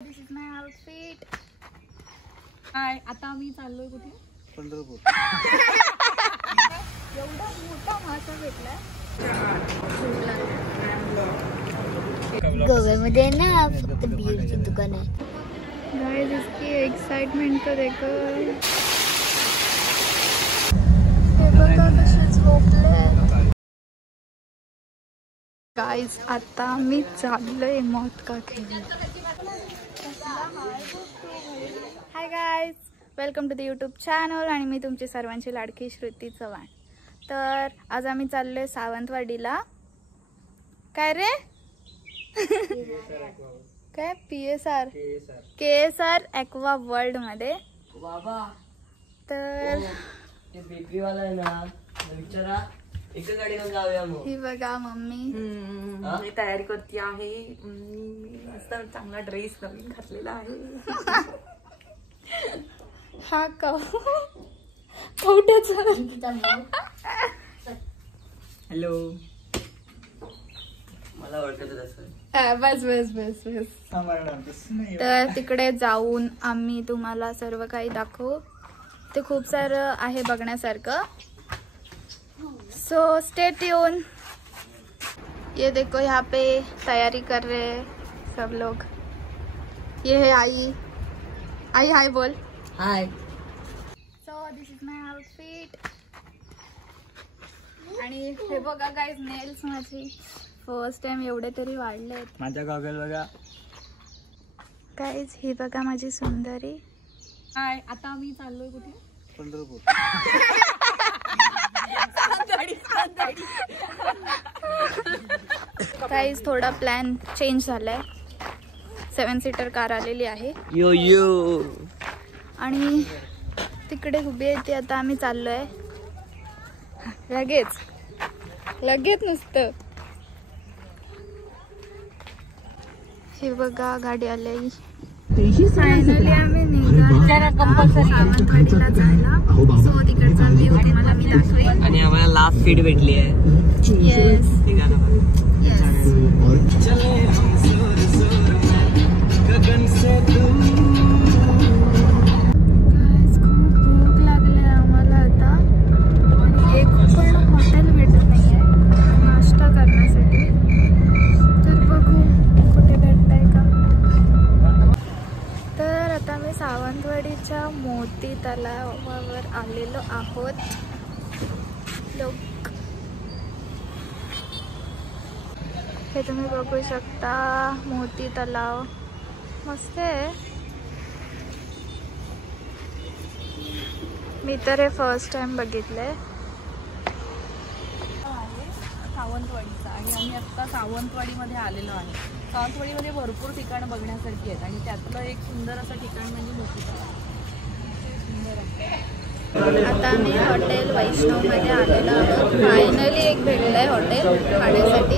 This is my outfit. काय आता आम्ही चाललोय कुठे? पंढरपूर. एवढा मोठा मासा भेटलाय गोव्यामध्ये ना फक्त बिअरची दुकान आहे. गाइस इसकी एक्साइटमेंट तो देखो. हे बघा कसे झोपले. गाइस आता मी चाललोय मौत का खेळ. Hi guys, welcome to the YouTube channel आणि मी तुमची सर्वांची लाडकी श्रुती चव्हाण. तर आज आम्ही चाललोय सावंतवाडीला. काय रे? काय PSR KSR ॲक्वा वर्ल्ड मध्ये. तर बेकरी वाला आहे ना, विचारा एका गाडीवर जाऊया मग. ही बघा मम्मी मी तयारी करते आहे. मस्त चांगला ड्रेस नवीन घातलेला आहे. हा कवट्याचा. हॅलो, मला ओळखत असं. बस बस बस बस. तर तिकडे जाऊन आम्ही तुम्हाला सर्व काही दाखवू. ते खूप सारं आहे बघण्यासारखं. So stay tune. ये देखो यहाँ पे तैयारी कर रहे हैं सब लोग. ये है आई. आई हाय बोल. Hi. So this is my outfit. आणि हे बघा गाइस, नेल्स माझी फर्स्ट टाइम एवढे तरी वाढलेत. माझ्या गॉगल बघा गाइस. ही बघा माझी सुंदरी. काय आता आम्ही चाललोय कुठे? पंढरपूर. गाइस थोडा प्लॅन चेंज झालाय. 7 सीटर कार आलेली आहे यो यो. आणि तिकडे उभी आहे ती. आता आम्ही चाललोय लगेच नुसतं. हे बघा गाडी आली. फायनली आम्ही निघालो सावंतवाडीला जायला. सो तिकडचा व्ह्यू तुम्हाला मी दाखवेन. आणि आम्हाला लास्ट सीट भेटली आहे. येस खूप भूक लागली आम्हाला आता. एक पण हॉटेल भेटत नाहीये नाश्ता करण्यासाठी. तर बघू कुठे भेटतंय का. तर आता मी सावंतवाडीच्या मोती तलावावर आलेलो आहोत. लोक हे तुम्ही बघू शकता. मोती तलाव मस्त आहे. मी तर हे फर्स्ट टाइम बघितलंय. सावंतवाडीचा आणि आम्ही आता सावंतवाडीमध्ये आलेलो आहे. सावंतवाडीमध्ये भरपूर ठिकाणं बघण्यासारखी आहेत आणि त्यातलं एक सुंदर असं ठिकाण म्हणजे मोती तलाव. सुंदर आहे. आता आम्ही हॉटेल वैष्णवमध्ये आलेलो आहोत. फायनली एक भेटलंय हॉटेल खाण्यासाठी.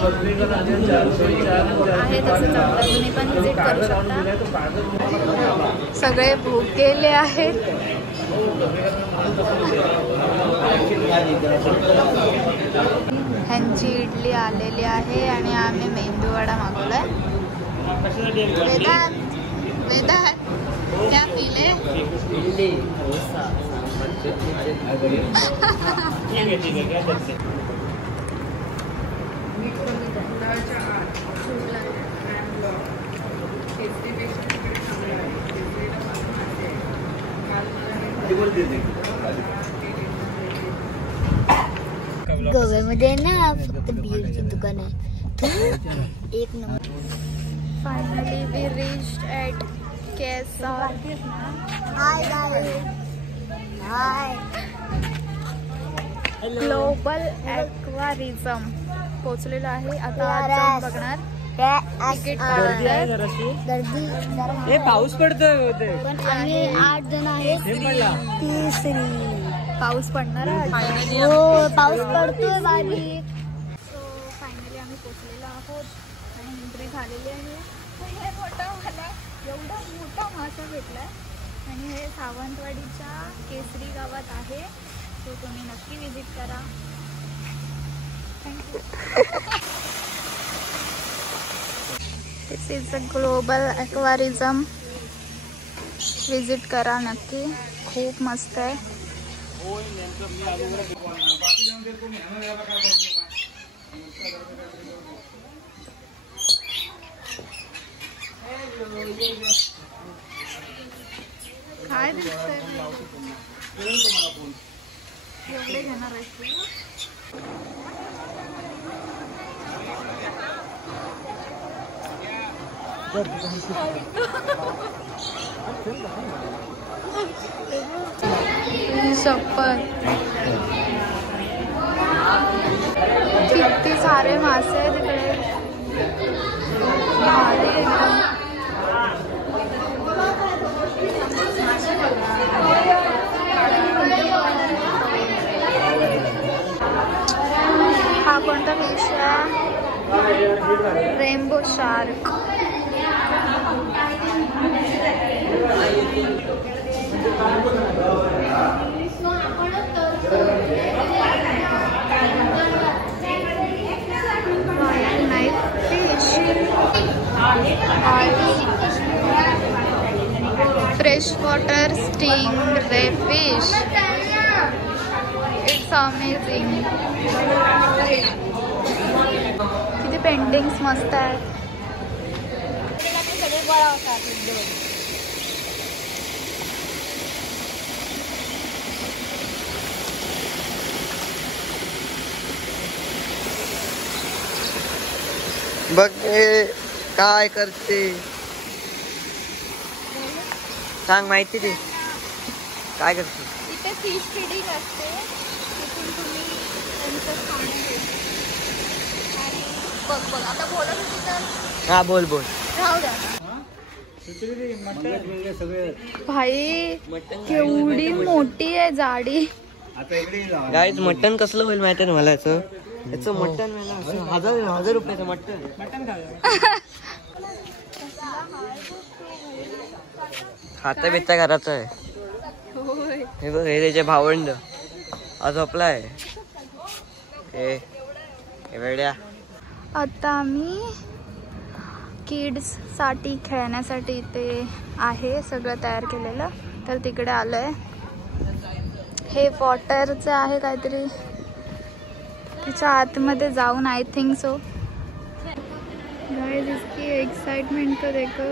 आहे तसं चांगलं, तुम्ही पण व्हिजिट करू शकता. सगळे भुकेले आहेत. ह्यांची इडली आलेली आहे आणि आम्ही मेंदूवडा मागवलाय. वेदांत क्या पिले? गोव्यामध्ये ना फक्त बिअरची दुकान आहे. एक number. Finally we reached at KSR. Hi guys. Hi. Global aquarism पोचलेलो आहे. आता आज जाऊन बघणार. तिकीट काढलं. गर्दी. हे पाऊस पडतोय होते. आम्ही 8 जण आहेत. तिसरी पाऊस पडणार आहे. हो, पाऊस पडतोय बारीक. सो फायनली आम्ही पोचलेलो आहोत आणि एंट्री झालेली आहे. हे एवढा मोठा मासा भेटलाय आणि हे सावंतवाडीच्या केसरी गावात आहे. सो तुम्ही नक्की विजिट करा. Thank you. This is a global aquarism. Visit करा नक्की, खूप मस्त आहे. काय दिसतंय एवढे घेणार आहेस तू? शपथ, किती सारे मासे आहेत तिकडे. भारी एकदम. हा कोणता फिश आहे? Rainbow shark. Fresh water sting ray fish. It's amazing. किती पेंटिंग्स मस्त आहेत. सगळे गोळा होतात. बघ काय करते, सांग माहिती दे काय करते. इथे फिश फीडिंग असते. तिथून तुम्ही त्यांचं खाणं घ्यायचं. आणि बघ बघ आता बोलत होती तर हा बोल बोल. राहू द्या. भाई केवढी मोठी आहे जाडी. गाईज मटन कसलं होईल माहिती ना मला. याचं मटन हजार रुपयाचं मटन खाता बित्ता घराचं आहे. हे बघ, हे त्याचे भावंड आज झोपलाय. हे वेड्या. आता आम्ही किड्स साठी खेळण्यासाठी इथे आहे सगळं तयार केलेलं, तर तिकडे आलोय. हे वॉटरचं आहे काहीतरी, त्याच्या आतमध्ये जाऊन आय थिंक सो. गाइस इसकी एक्साइटमेंट तो देखो.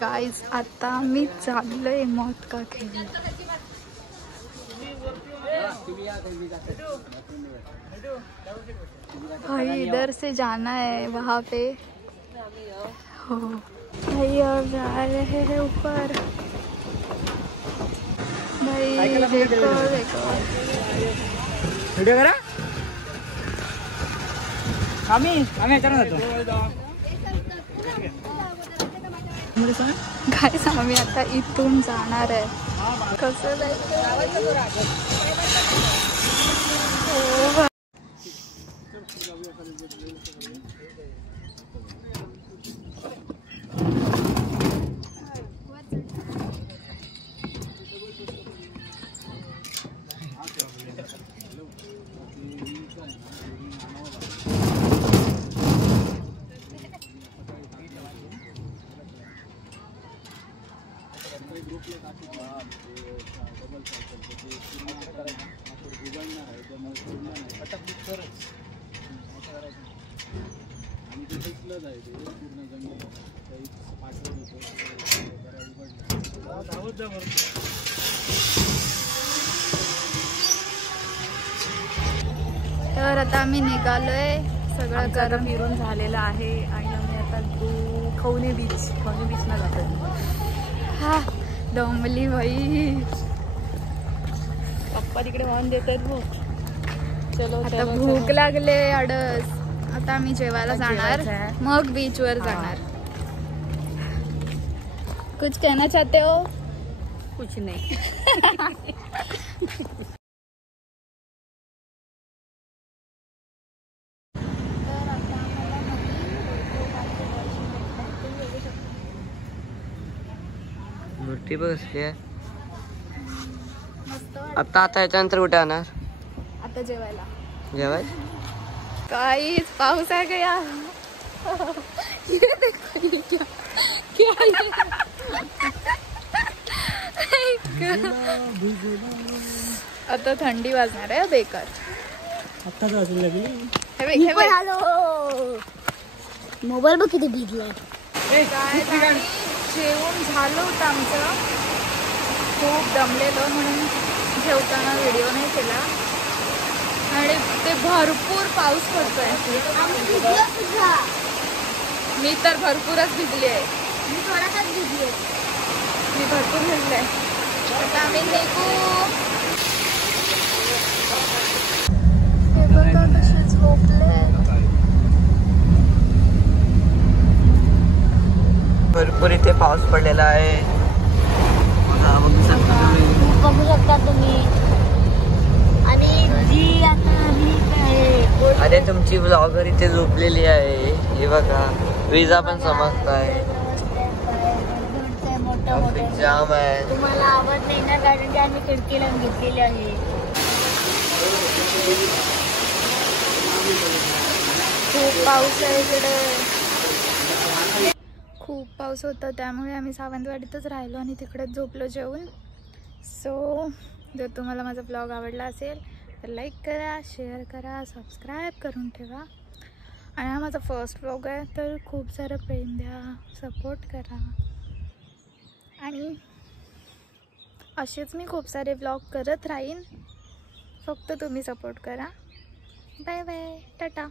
गाइस आता मी चाललोय मौत का खेळ. भाई इधर से जाना है वहाँ पे. हो भाई और जा रहे हैं ऊपर. भाई देखो देखो. व्हिडिओ करा. आम्ही याच्यावर जातो. गाइस आम्ही आता इथून जाणार आहे. कसं जायचं? हो. तर आता आम्ही निघालोय. सगळं गरम फिरून झालेलं आहे आणि आम्ही आता खवणे बीचला जातो. हा दमली बाई. पप्पा तिकडे वाहन देतात बघ. चलो आता भूक लागले अडस. आता आम्ही जेवायला जाणार, मग बीच वर जाणार. कुछ कहना चाहते हो? कुछ नाही. मूर्ती बघ असली आहे मस्त आता याच्यानंतर कुठे जाणार? आता जेवायला. जेवाय काहीच पाऊस आहे गया. ये देखो ये क्या क्या आता थंडी वाजणार आहे बेकार. आत्ताच वाजली लागली. हे बघ, हे बघ. मोबाईल बघ किती भिजलाय. काय झालं? जेवण झालं होतं आमचं. खूप दमलेलो म्हणून जेवताना व्हिडिओ नाही केला. आणि ते भरपूर पाऊस पडतोय. मी तर भरपूरच भिजली आहे. मी थोडासाच भिजले. मी भरपूर भिजले. आता आम्ही निघू. हे बघा कसे झोपले. भरपूर इथे पाऊस पडलेला आहे. बघू शकता तुम्ही. बघू शकता तुम्ही. आणि जी आता आम्ही काय अरे तुमची ब्लॉगर इथे झोपलेली आहे. हे बघा विजा पण समजताय. ट्रॅफिक जाम आहे. तुम्हाला आवाज नाही ना कारण की आम्ही खिडकी लावून घेतलेली आहे. खूप पाऊस आहे इकडे. खूप पाऊस होता त्यामुळे आम्ही सावंतवाडीतच राहिलो आणि तिकडेच झोपलो जेवून. सो जर तुम्हाला माझा ब्लॉग आवडला असेल तर लाईक करा, शेअर करा, सबस्क्राईब करून ठेवा. आणि हा माझा फर्स्ट ब्लॉग आहे तर खूप सारं प्रेम द्या, सपोर्ट करा. आणि असेच मी खूप सारे ब्लॉग करत राहीन. फक्त तुम्ही सपोर्ट करा. Bye bye, Tata.